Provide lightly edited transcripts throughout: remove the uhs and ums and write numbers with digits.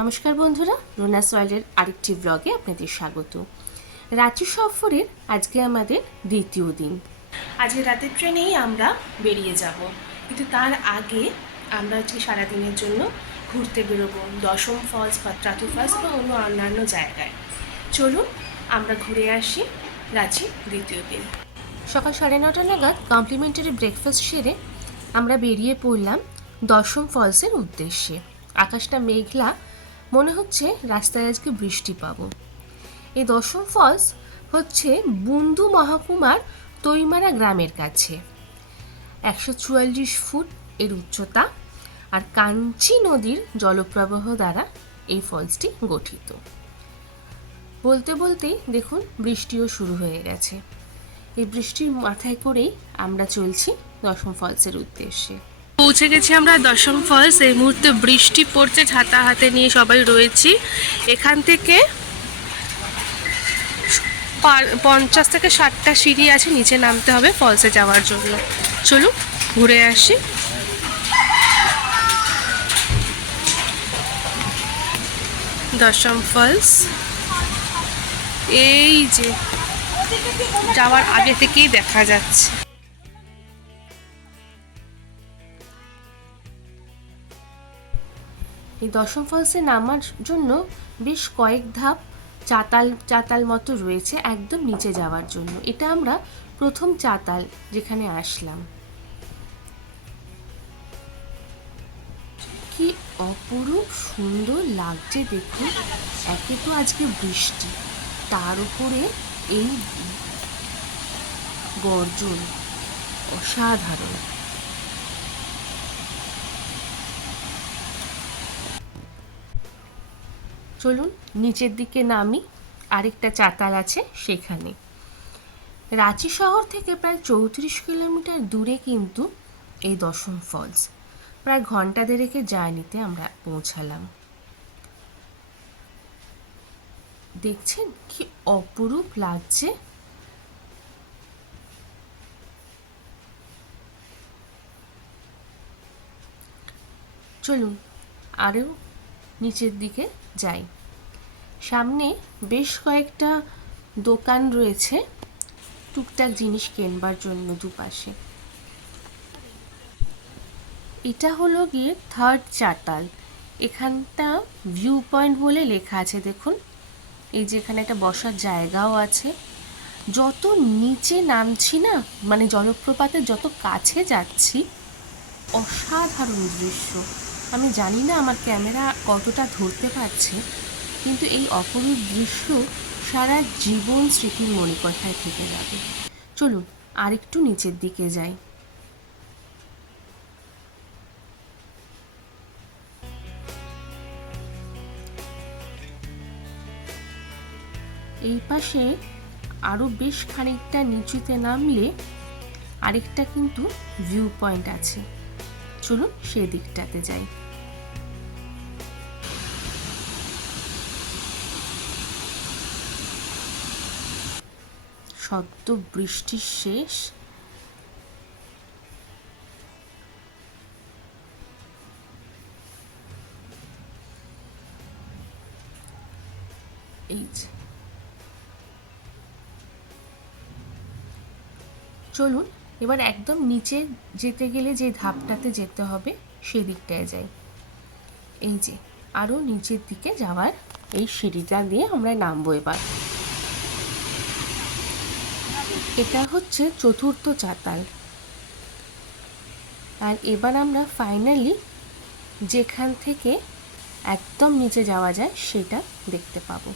নমস্কার বন্ধুরা, রুনাস ওয়ার্ল্ডের আরেকটি ব্লগে আপনাদের স্বাগত। রাঁচি সফরের আজকে আমাদের দ্বিতীয় দিন। আজকে রাতের ট্রেনেই আমরা বেরিয়ে যাব, কিন্তু তার আগে আমরা আজকে সারাদিনের জন্য ঘুরতে বেরোবো দশম ফলস, পাত্রাতু ফলস এবং অন্যান্য জায়গায়। চলুন আমরা ঘুরে আসি রাঁচি দ্বিতীয় দিন। সকাল 9:30 নাগাদ কমপ্লিমেন্টারি ব্রেকফাস্ট সেরে আমরা বেরিয়ে পড়লাম দশম ফলসের উদ্দেশ্যে। আকাশটা মেঘলা, মনে হচ্ছে রাস্তায় আজকে বৃষ্টি পাবো। এই দশম ফলস হচ্ছে বুন্দু মহকুমার তৈমারা গ্রামের কাছে। 144 ফুট এর উচ্চতা আর কাঞ্চি নদীর জলপ্রবাহ দ্বারা এই ফলসটি গঠিত। বলতে বলতেই দেখুন বৃষ্টিও শুরু হয়ে গেছে। এই বৃষ্টির মাথায় করেই আমরা চলছি দশম ফলসের উদ্দেশ্যে। পৌঁছে গেছি আমরা দশম ফলস। এই মুহূর্তে বৃষ্টি পড়ছে, ছাতা হাতে নিয়ে সবাই রয়েছি। এখান থেকে 50 থেকে 60টা সিঁড়ি আছে, নিচে নামতে হবে ফলসে যাওয়ার জন্য। চলুন ঘুরে আসি। দশম ফলস এই যে যাওয়ার আগে থেকেই দেখা যাচ্ছে। এই দশম ফলসে নামার জন্য বেশ কয়েক ধাপ চাতাল মতো রয়েছে একদম নিচে যাওয়ার জন্য। এটা আমরা প্রথম চাতাল যেখানে আসলাম। কি অপরূপ সুন্দর লাগছে দেখুন। একে তো আজকে বৃষ্টি, তার উপরে এই গর্জন, অসাধারণ। চলুন নিচের দিকে নামি, আরেকটা চাতাল আছে সেখানে। রাঁচি শহর থেকে প্রায় 34 কিলোমিটার দূরে কিন্তু এই দশম ফলস। প্রায় ঘন্টা দেড়েকের জার্নিতে আমরা পৌঁছালাম। দেখছেন কি অপরূপ লাগছে। চলুন আরও নিচের দিকে যাই। সামনে বেশ কয়েকটা দোকান রয়েছে টুকটাক জিনিস কেনবার জন্য দুপাশে। এটা হলো গিয়ে থার্ড চাতাল। এখানটা ভিউ পয়েন্ট বলে লেখা আছে দেখুন। এই যে এখানে একটা বসার জায়গাও আছে। যত নিচে নামছি না, মানে জলপ্রপাতের যত কাছে যাচ্ছি, অসাধারণ দৃশ্য। আমি জানি না আমার ক্যামেরা কতটা ধরতে পারছে, কিন্তু এই অপরূপ দৃশ্য সারা জীবন স্মৃতির মণিকোঠায় থেকে যাবে। চলুন আরেকটু নিচের দিকে যাই। এই পাশে আরও বেশ খানিকটা নিচুতে নামলে আরেকটা কিন্তু ভিউ পয়েন্ট আছে। চলুন সেদিকটাতে যাই। সদ্য বৃষ্টির শেষ। এই যে চলুন এবার একদম নিচে যেতে গেলে যে ধাপটাতে যেতে হবে সেদিকটায় যাই। এই যে আরও নিচের দিকে যাওয়ার এই সিঁড়িটা দিয়ে আমরা নামবো এবার। এটা হচ্ছে চতুর্থ চাতাল। আর এবার আমরা ফাইনালি যেখান থেকে একদম নিচে যাওয়া যায় সেটা দেখতে পাবো।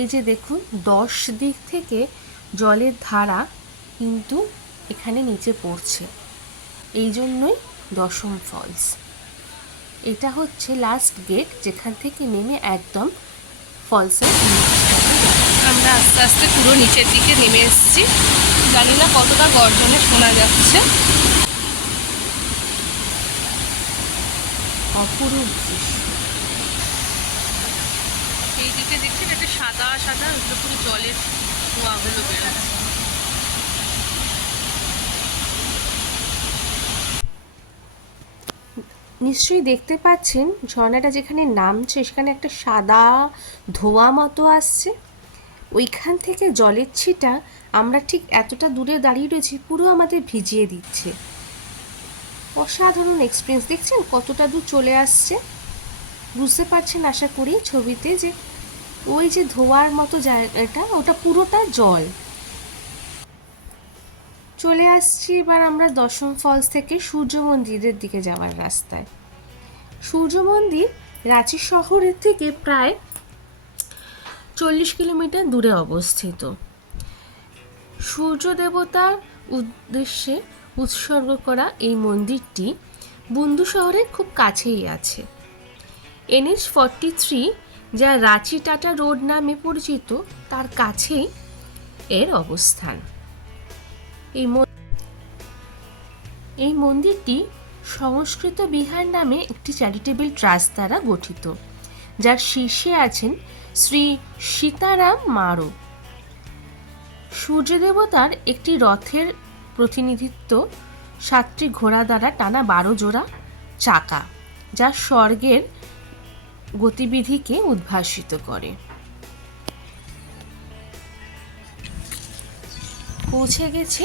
এই যে দেখুন 10 দিক থেকে জলের ধারা কিন্তু এখানে নিচে পড়ছে, এই জন্যই দশম ফলস। এটা হচ্ছে লাস্ট গেট, যেখান থেকে নেমে একদম ফলসের আমরা আস্তে আস্তে পুরো নিচের দিকে নেমে এসেছি। জানি না কতটা গর্জনে শোনা যাচ্ছে। অপরূপ দৃশ্য। এই দিকে দেখছেন একটা সাদা সাদা, ওগুলো পুরো জলের ধোঁয়াগুলো বেরোচ্ছে। নিশ্চয়ই দেখতে পাচ্ছেন ঝর্ণাটা যেখানে নামছে সেখানে একটা সাদা ধোঁয়া মতো আসছে। ওইখান থেকে জলের ছিটা আমরা ঠিক এতটা দূরে দাঁড়িয়ে রয়েছি, পুরো আমাদের ভিজিয়ে দিচ্ছে। অসাধারণ এক্সপিরিয়েন্স। দেখছেন কতটা দূর চলে আসছে, বুঝতে পারছেন আশা করি ছবিতে যে ওই যে ধোঁয়ার মতো জায়গাটা ওটা পুরোটা জল। চলে আসছি এবার আমরা দশম ফলস থেকে সূর্য মন্দিরের দিকে যাওয়ার রাস্তায়। সূর্য মন্দির রাঁচি শহরের থেকে প্রায় 40 কিলোমিটার দূরে অবস্থিত। সূর্য দেবতার উদ্দেশ্যে উৎসর্গ করা এই মন্দিরটি বুন্দু শহরের খুব কাছেই আছে। NH-43 যা রাঁচি টাটা রোড নামে পরিচিত তার কাছেই এর অবস্থান। এই মন্দিরটি সংস্কৃত বিহার নামে একটি চ্যারিটেবল ট্রাস্ট দ্বারা গঠিত, যার শীর্ষে আছেন শ্রী সীতারাম মারো। সূর্য দেবতার একটি রথের প্রতিনিধিত্ব 7টি ঘোড়া দ্বারা টানা 12 জোড়া চাকা, যা স্বর্গের গতিবিধিকে উদ্ভাসিত করে। পৌঁছে গেছি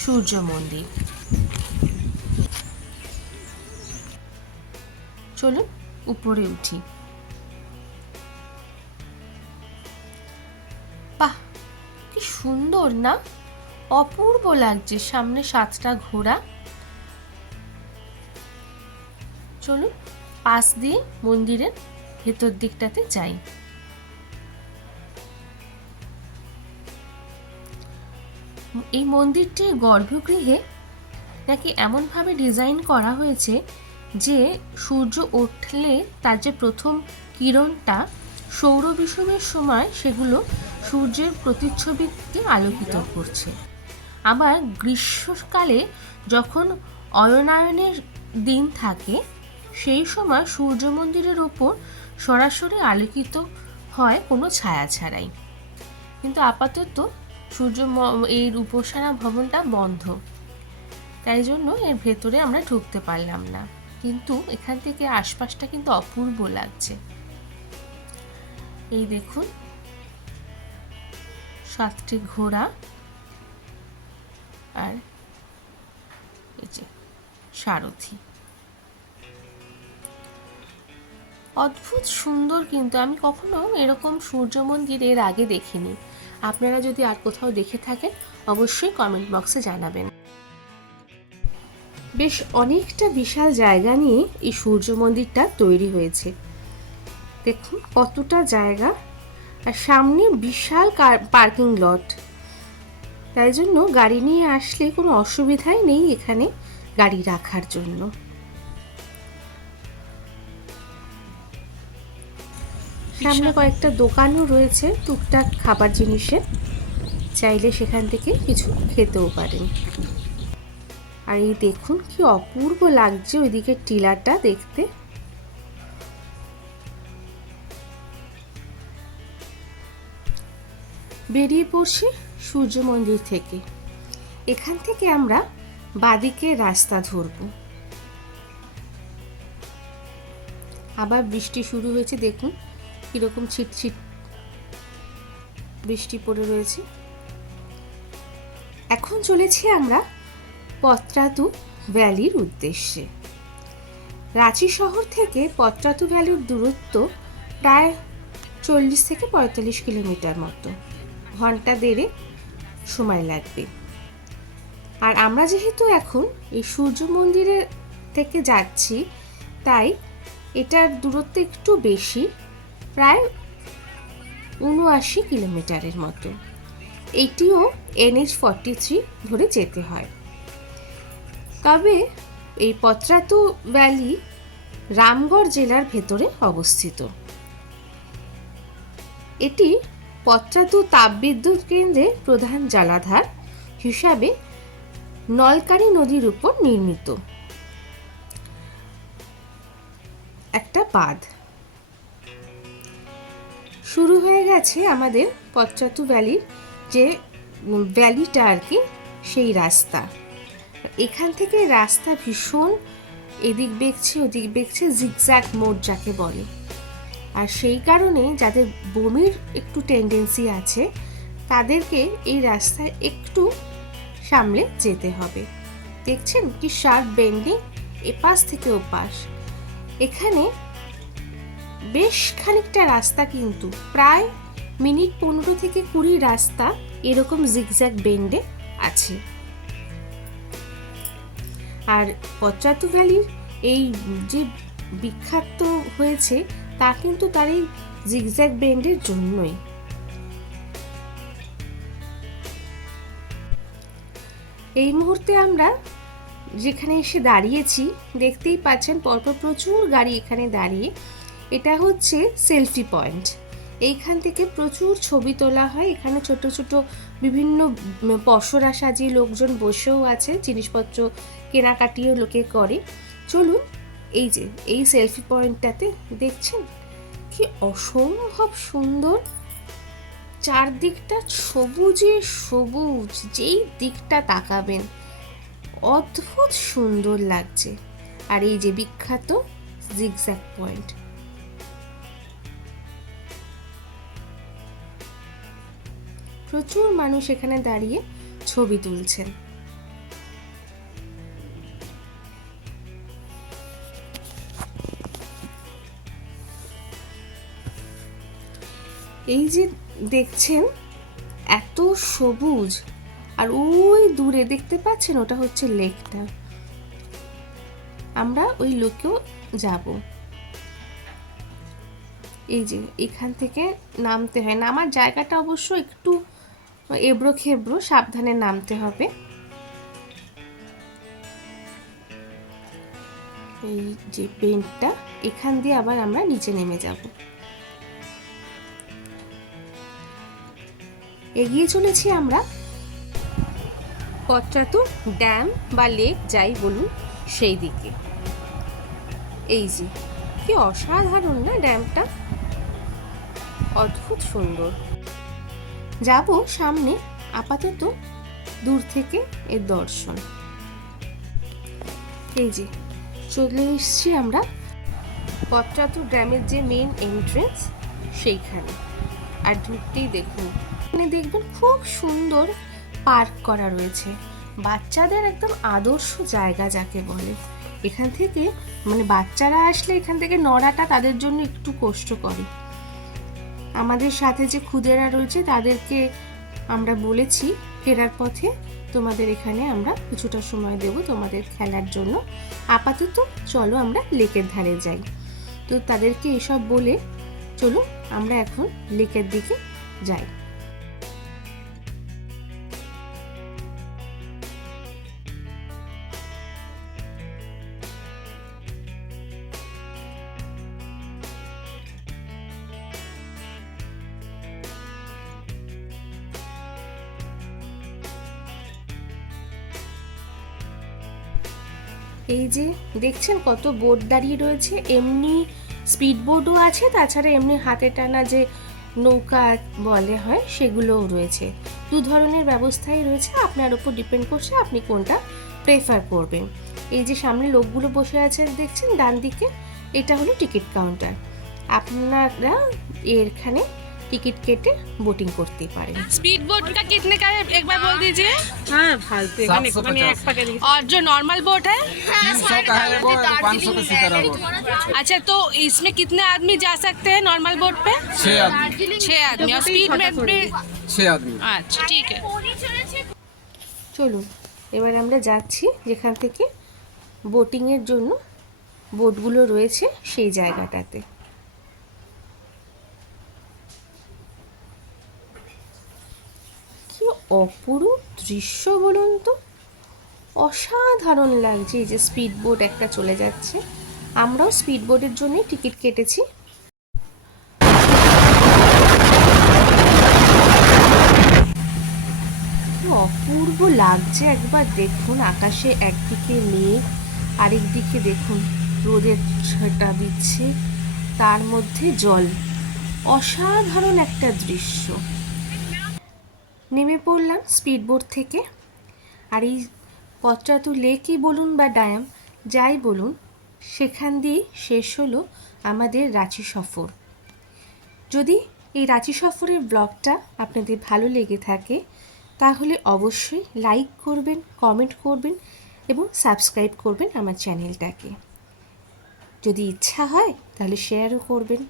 সূর্য মন্দির। চলুন উপরে উঠি। বাহ, কি সুন্দর না, অপূর্ব লাগছে। সামনে 7টা ঘোড়া। চলুন পাশ দিয়ে মন্দিরের ভেতর দিকটাতে যাই। এই মন্দিরটির গর্ভগৃহে নাকি এমনভাবে ডিজাইন করা হয়েছে যে সূর্য উঠলে তার যে প্রথম কিরণটা সৌর বিষুবের সময় সেগুলো সূর্যের প্রতিচ্ছবিকে আলোকিত করছে। আবার গ্রীষ্মকালে যখন অয়নায়নের দিন থাকে সেই সময় সূর্য মন্দিরের ওপর সরাসরি আলোকিত হয় কোনো ছায়া ছাড়াই। কিন্তু আপাতত এই উপাসনা ভবনটা বন্ধ, তাই জন্য এর ভেতরে আমরা ঢুকতে পারলাম না। কিন্তু এখান থেকে আশপাশটা কিন্তু অপূর্ব লাগছে। এই দেখুন 7টি ঘোড়া আর এই যে সারথি। অদ্ভুত সুন্দর, কিন্তু আমি কখনো এরকম সূর্য মন্দির এর আগে দেখিনি। আপনারা যদি আর কোথাও দেখে থাকেন অবশ্যই কমেন্ট বক্সে জানাবেন। বেশ অনেকটা বিশাল জায়গা নিয়ে এই সূর্য মন্দিরটা তৈরি হয়েছে। দেখুন কতটা জায়গা, আর সামনে বিশাল পার্কিং লট। তাই জন্য গাড়ি নিয়ে আসলে কোনো অসুবিধাই নেই এখানে গাড়ি রাখার জন্য। সামনে কয়েকটা দোকানও রয়েছে টুকটাক খাবার জিনিসের, চাইলে সেখান থেকে কিছু খেতেও পারেন। আর এই দেখুন কি অপূর্ব লাগছে ওইদিকে টিলাটা দেখতে। বেরিয়ে পড়ছি সূর্য মন্দির থেকে। এখান থেকে আমরা বাদিকে রাস্তা ধরব। আবার বৃষ্টি শুরু হয়েছে, দেখুন কিরকম ছিটছিট বৃষ্টি পড়ে রয়েছে। এখন চলেছি আমরা পত্রাতু ভ্যালির উদ্দেশ্যে। রাঁচি শহর থেকে পত্রাতু ভ্যালির দূরত্ব প্রায় 40 থেকে 45 কিলোমিটার মতো, ঘন্টা দেড়েক সময় লাগবে। আর আমরা যেহেতু এখন এই সূর্য মন্দিরের থেকে যাচ্ছি, তাই এটার দূরত্ব একটু বেশি, প্রায় 79 কিলোমিটারের মতো। এটিও NH-43 ধরে যেতে হয়। তবে এই পত্রাতু ভ্যালি রামগড় জেলার ভেতরে অবস্থিত। এটি পত্রাতু তাপবিদ্যুৎ কেন্দ্রের প্রধান জলাধার হিসাবে নলকারী নদীর উপর নির্মিত একটা বাঁধ। শুরু হয়ে গেছে আমাদের পত্রাতু ভ্যালির যে ভ্যালিটা আর কি, সেই রাস্তা। এখান থেকে রাস্তা ভীষণ এদিক বেঁকছে ওদিক বেঁকছে, জিগজ্যাগ মোড যাকে বলে। আর সেই কারণে যাদের বমির একটু টেন্ডেন্সি আছে তাদেরকে এই রাস্তায় একটু সামলে যেতে হবে। দেখছেন কি শার্প বেন্ডিং, এপাশ থেকে ওপাশ। এখানে বেশ খানিকটা রাস্তা, কিন্তু প্রায় মিনিট 15 থেকে 20 রাস্তা এরকম জিগজ্যাগ বেন্ডে আছে। আর পশ্চাৎ ভ্যালির এই যে বিখ্যাত হয়েছে তা কিন্তু তার এই জিগজ্যাগ বেন্ডের জন্যই। এই মুহূর্তে আমরা যেখানে এসে দাঁড়িয়েছি দেখতেই পাচ্ছেন পরপর প্রচুর গাড়ি এখানে দাঁড়িয়ে। এটা হচ্ছে সেলফি পয়েন্ট। এইখান থেকে প্রচুর ছবি তোলা হয়। এখানে ছোট ছোট বিভিন্ন পসরা সাজিয়ে লোকজন বসেও আছে, জিনিসপত্র কেনাকাটিও লোকে করে। চলুন এই যে এই সেলফি পয়েন্টটাতে দেখছেন কি অসম্ভব সুন্দর, চারদিকটা সবুজে সবুজ, যেই দিকটা তাকাবেন অদ্ভুত সুন্দর লাগছে। আর এই যে বিখ্যাত জিগজ্যাগ পয়েন্ট, প্রচুর মানুষ এখানে দাঁড়িয়ে ছবি তুলছেন। এই যে দেখছেন এত সবুজ, আর ওই দূরে দেখতে পাচ্ছেন ওটা হচ্ছে লেকটা। আমরা ওই লেকেও যাব। এই যে এখান থেকে নামতে হয়, নামার জায়গাটা অবশ্য একটু এবড়ো খেবড়ো, সাবধানে নামতে হবে। এই যে বেন্টটা, এখান দিয়ে আবার আমরা নিচে নেমে যাব। এগিয়ে চলেছি আমরা পত্রাতু ড্যাম বা লেক যাই বলুন সেই দিকে। এই যে কি অসাধারণ না ড্যামটা, অদ্ভুত সুন্দর। যাব সামনে, আপাতত দূর থেকে এর দর্শন। এই যে চলে এসছি আমরা পত্রাতু ড্যামের যে মেন এন্ট্রেন্স সেইখানে। আর ঢুকতেই দেখুন, এখানে দেখবেন খুব সুন্দর পার্ক করা রয়েছে, বাচ্চাদের একদম আদর্শ জায়গা যাকে বলে। এখান থেকে মানে বাচ্চারা আসলে এখান থেকে নড়াটা তাদের জন্য একটু কষ্ট করে। আমাদের সাথে যে খুদেরা রয়েছে তাদেরকে আমরা বলেছি ফেরার পথে তোমাদের এখানে আমরা কিছুটা সময় দেব তোমাদের খেলার জন্য, আপাতত চলো আমরা লেকের ধারে যাই। তো তাদেরকে এসব বলে চলো আমরা এখন লেকের দিকে যাই। এই যে দেখছেন কত বোট দাঁড়িয়ে রয়েছে, এমনি স্পিড বোটও আছে, তাছাড়া এমনি হাতে টানা যে নৌকা বলে হয় সেগুলোও রয়েছে। দু ধরনের ব্যবস্থাই রয়েছে, আপনার উপর ডিপেন্ড করছে আপনি কোনটা প্রেফার করবেন। এই যে সামনে লোকগুলো বসে আছে দেখছেন ডান দিকে, এটা হলো টিকিট কাউন্টার। আপনারা এখানে टिकट केटे बोटिंग करते पारें। स्पीड बोट का कितने का है एक बार बोल दीजिए। हाँ फालतू और जो नॉर्मल बोट है 300 का है वो, 500 का सीधा बोट। अच्छा, तो इसमें कितने आदमी जा सकते हैं नॉर्मल बोट पे? 6 आदमी। 6 आदमी। और स्पीड में भी 6 आदमी। अच्छा ठीक है। চলুন এবার আমরা যাচ্ছি যেখান থেকে বোটিংয়ের জন্য বোটগুলো রয়েছে সেই জায়গাটাতে। কি অপরূপ দৃশ্য বলুন তো, অসাধারণ লাগছে। এই যে স্পিড বোট একটা চলে যাচ্ছে, আমরাও স্পিড বোটের জন্যই টিকিট কেটেছি। অপূর্ব লাগছে, একবার দেখুন আকাশে একদিকে মেঘ আরেক দিকে দেখুন রোদের ছটা দিচ্ছে, তার মধ্যে জল, অসাধারণ একটা দৃশ্য। নেমে পড়লাম স্পিড বোট থেকে। আর এই পত্রাতু লেকই বলুন বা ড্যাম যাই বলুন, সেখান দিয়ে শেষ হলো আমাদের রাঁচি সফর। যদি এই রাঁচি সফরের ব্লগটা আপনাদের ভালো লেগে থাকে তাহলে অবশ্যই লাইক করবেন, কমেন্ট করবেন এবং সাবস্ক্রাইব করবেন আমার চ্যানেলটাকে। যদি ইচ্ছা হয় তাহলে শেয়ারও করবেন।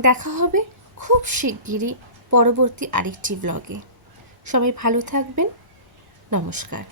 দেখা হবে খুব শিগগিরই পরবর্তী আরেকটি ব্লগে। সবাই ভালো থাকবেন। নমস্কার।